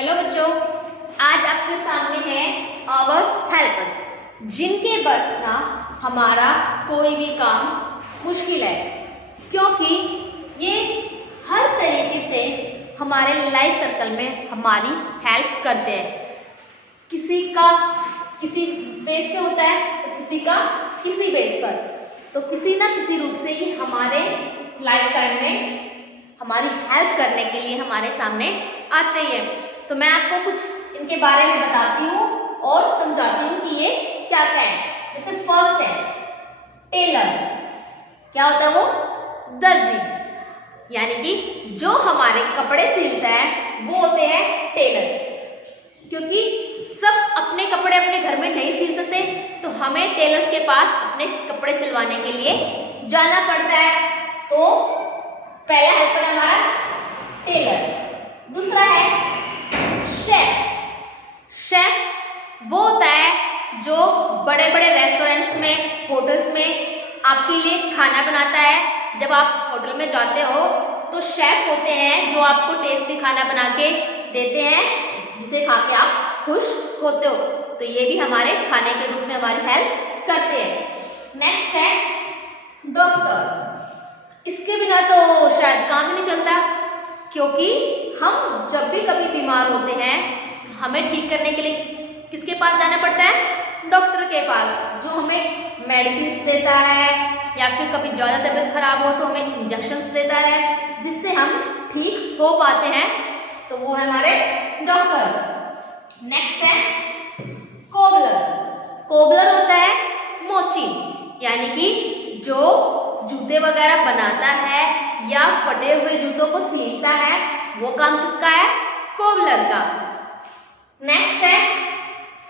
Hello बच्चों, आज आपके सामने है आवर हेल्पर्स, जिनके बिना हमारा कोई भी काम मुश्किल है, क्योंकि ये हर तरीके से हमारे लाइफ सर्कल में हमारी हेल्प करते हैं। किसी का किसी बेस पे होता है तो किसी का किसी बेस पर, तो किसी ना किसी रूप से ये हमारे लाइफ टाइम में हमारी हेल्प करने के लिए हमारे सामने आते ही है। तो मैं आपको कुछ इनके बारे में बताती हूँ और समझाती हूँ कि ये क्या क्या है। जैसे फर्स्ट है टेलर। क्या होता है वो? दर्जी, यानी कि जो हमारे कपड़े सिलता है वो होते हैं टेलर। क्योंकि सब अपने कपड़े अपने घर में नहीं सिल सकते, तो हमें टेलर्स के पास अपने कपड़े सिलवाने के लिए जाना पड़ता है। तो पहला हेल्पर हमारा टेलर। दूसरा है शेफ। शेफ वो होता है जो बड़े बड़े रेस्टोरेंट्स में, होटल्स में आपके लिए खाना बनाता है। जब आप होटल में जाते हो तो शेफ होते हैं जो आपको टेस्टी खाना बना के देते हैं, जिसे खा के आप खुश होते हो। तो ये भी हमारे खाने के रूप में हमारी हेल्प करते हैं। नेक्स्ट है डॉक्टर। इसके बिना तो शायद काम ही नहीं चलता, क्योंकि हम जब भी कभी बीमार होते हैं तो हमें ठीक करने के लिए किसके पास जाना पड़ता है? डॉक्टर के पास, जो हमें मेडिसिन देता है, या फिर कभी ज़्यादा तबीयत खराब हो तो हमें इंजेक्शन देता है, जिससे हम ठीक हो पाते हैं। तो वो है हमारे डॉक्टर। नेक्स्ट है कोबलर। कोबलर होता है मोची, यानी कि जो जूते वगैरह बनाता है या फटे हुए जूतों को सीलता है, वो काम किसका है? कोबलर का। नेक्स्ट है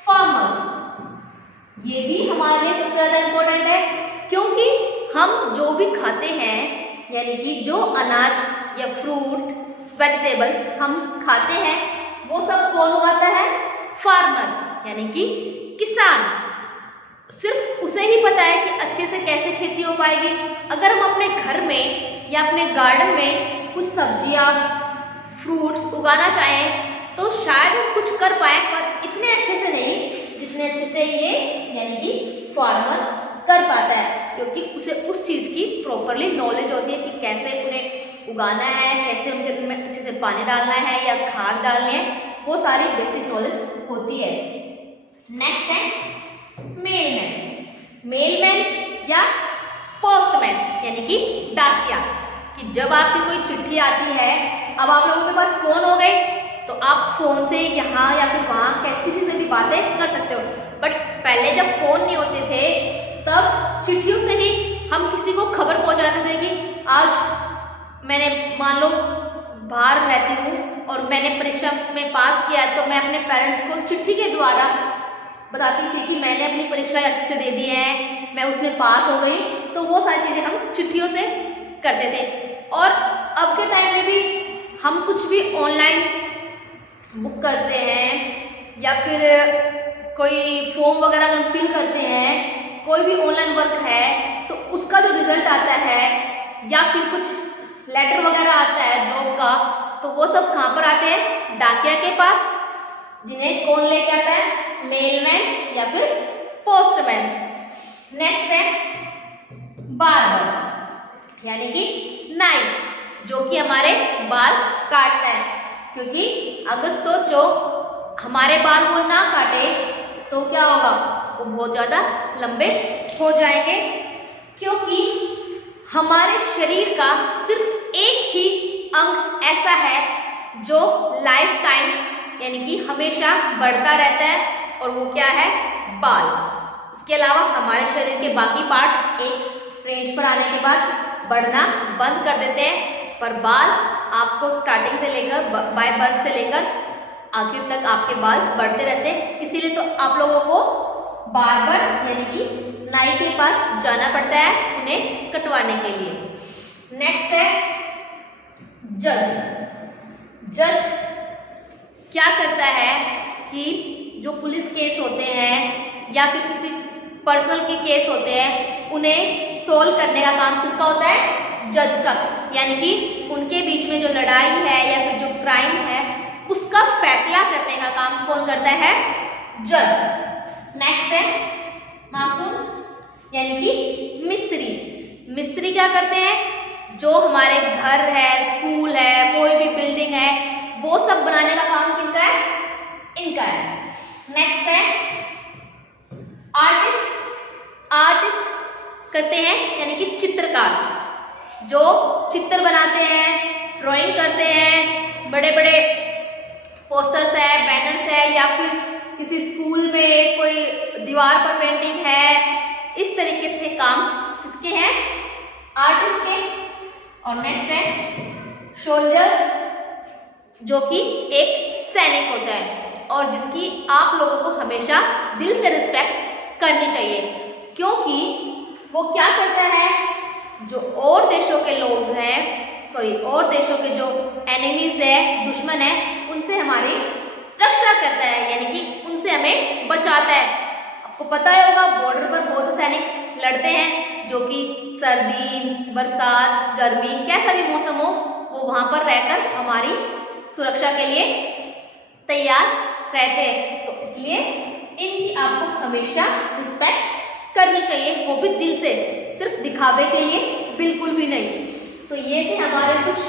फार्मर। ये भी हमारे लिए सबसे ज्यादा इंपॉर्टेंट है, क्योंकि हम जो भी खाते हैं, यानी कि जो अनाज या फ्रूट वेजिटेबल्स हम खाते हैं, वो सब कौन उगाता है? फार्मर, यानी कि किसान। सिर्फ उसे ही पता है कि अच्छे से कैसे खेती हो पाएगी। अगर हम अपने घर में या अपने गार्डन में कुछ सब्जियां, फ्रूट्स उगाना चाहें तो शायद हम कुछ कर पाए, पर इतने अच्छे से नहीं जितने अच्छे से ये यानी कि फार्मर कर पाता है, क्योंकि उसे उस चीज़ की प्रॉपरली नॉलेज होती है कि कैसे उन्हें उगाना है, कैसे उनमें अच्छे से पानी डालना है या खाद डालनी है, वो सारी बेसिक नॉलेज होती है। नेक्स्ट है मेलमैन। मेलमैन या पोस्टमैन, यानी कि डाकिया, कि जब आपकी कोई चिट्ठी आती है, अब आप लोगों के पास फोन हो गए तो आप फोन से यहाँ या फिर वहाँ किसी से भी बातें कर सकते हो। बट पहले जब फोन नहीं होते थे तब चिट्ठियों से ही हम किसी को खबर पहुँचाते थे कि आज मैंने मान लो बाहर रहती हूँ और मैंने परीक्षा में पास किया है, तो मैं अपने पेरेंट्स को चिट्ठी के द्वारा बताती थी कि मैंने अपनी परीक्षा अच्छे से दे दी है, मैं उसमें पास हो गई। तो वो सारी चीज़ें हम चिट्ठियों से करते थे। और अब के टाइम में भी हम कुछ भी ऑनलाइन बुक करते हैं, या फिर कोई फॉर्म वगैरह हम फिल करते हैं, कोई भी ऑनलाइन वर्क है, तो उसका जो रिजल्ट आता है या फिर कुछ लेटर वगैरह आता है जॉब का, तो वो सब कहाँ पर आते हैं? डाकिया के पास, जिन्हें कौन लेके आता है? मेलमैन या फिर पोस्टमैन। नेक्स्ट है बार्बर, यानी कि नाई, जो कि हमारे बाल काटता है। क्योंकि अगर सोचो हमारे बाल वो ना काटे तो क्या होगा? वो बहुत ज़्यादा लंबे हो जाएंगे, क्योंकि हमारे शरीर का सिर्फ एक ही अंग ऐसा है जो लाइफ टाइम यानी कि हमेशा बढ़ता रहता है, और वो क्या है? बाल। उसके अलावा हमारे शरीर के बाकी पार्ट्स एक रेंज पर आने के बाद बढ़ना बंद कर देते हैं, पर बाल आपको स्टार्टिंग से लेकर बाय बर्थ से लेकर आखिर तक आपके बाल बढ़ते रहते हैं। इसीलिए तो आप लोगों को बार्बर यानी कि नाई के पास जाना पड़ता है उन्हें कटवाने के लिए। नेक्स्ट है जज। जज क्या करता है कि जो पुलिस केस होते हैं या फिर किसी पर्सनल के केस होते हैं, उन्हें सोल्व करने का काम किसका होता है? जज का। यानी कि उनके बीच में जो लड़ाई है या फिर जो क्राइम है, उसका फैसला करने का काम कौन करता है? जज। नेक्स्ट है मासूम यानी कि मिस्त्री। मिस्त्री क्या करते हैं? जो हमारे घर है, स्कूल है, कोई भी बिल्डिंग है, वो सब बनाने का काम किनका है? इनका है। नेक्स्ट है आर्टिस्ट। आर्टिस्ट करते हैं यानी कि चित्रकार, जो चित्र बनाते हैं, ड्राइंग करते हैं, बड़े बड़े पोस्टर्स है, बैनर्स है, या फिर किसी स्कूल में कोई दीवार पर पेंटिंग है, इस तरीके से काम किसके हैं? आर्टिस्ट के। और नेक्स्ट है सोल्जर, जो कि एक सैनिक होता है और जिसकी आप लोगों को हमेशा दिल से रिस्पेक्ट करनी चाहिए, क्योंकि वो क्या करता है? जो और देशों के लोग हैं, और देशों के जो एनिमीज है, दुश्मन है, उनसे हमारी रक्षा करता है, यानी कि उनसे हमें बचाता है। आपको पता ही होगा बॉर्डर पर बहुत से सैनिक लड़ते हैं, जो कि सर्दी, बरसात, गर्मी, कैसा भी मौसम हो, वो वहां पर रहकर हमारी सुरक्षा के लिए तैयार रहते हैं। तो इसलिए इनकी आपको हमेशा रिस्पेक्ट करनी चाहिए, वो भी दिल से, सिर्फ दिखावे के लिए बिल्कुल भी नहीं। तो ये थे हमारे कुछ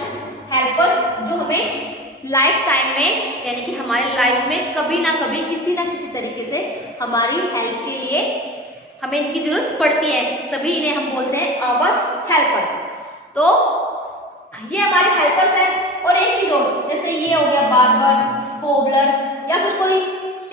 हेल्पर्स जो हमें लाइफ टाइम में, यानी कि हमारे लाइफ में कभी ना कभी किसी ना किसी तरीके से हमारी हेल्प के लिए हमें इनकी जरूरत पड़ती है, तभी इन्हें हम बोलते हैं आवर हेल्पर्स। तो ये हमारे हेल्पर्स हैं। और एक चीज और, जैसे ये हो गया बार्बर, कोबलर या फिर कोई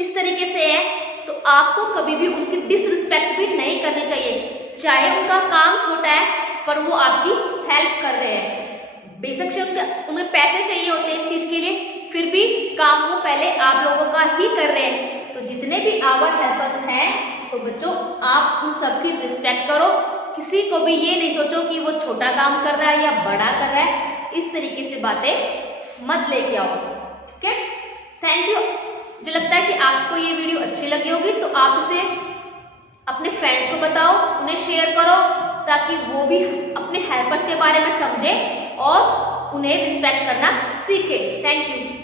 इस तरीके से है, तो आपको कभी भी उनकी डिसरिस्पेक्ट भी नहीं करनी चाहिए। चाहे उनका काम छोटा है पर वो आपकी हेल्प कर रहे हैं, बेशक से उन्हें पैसे चाहिए होते हैं इस चीज के लिए, फिर भी काम वो पहले आप लोगों का ही कर रहे हैं। तो जितने भी आवर हेल्पर्स हैं, तो बच्चों आप उन सबकी रिस्पेक्ट करो। किसी को भी ये नहीं सोचो कि वो छोटा काम कर रहा है या बड़ा कर रहा है, इस तरीके से बातें मत लेके आओ। ठीक है, थैंक यू। मुझे लगता है कि आपको ये वीडियो अच्छी लगी होगी, तो आप इसे अपने फ्रेंड्स को बताओ, उन्हें शेयर करो, ताकि वो भी अपने हेल्पर्स के बारे में समझे और उन्हें रिस्पेक्ट करना सीखे। Thank you.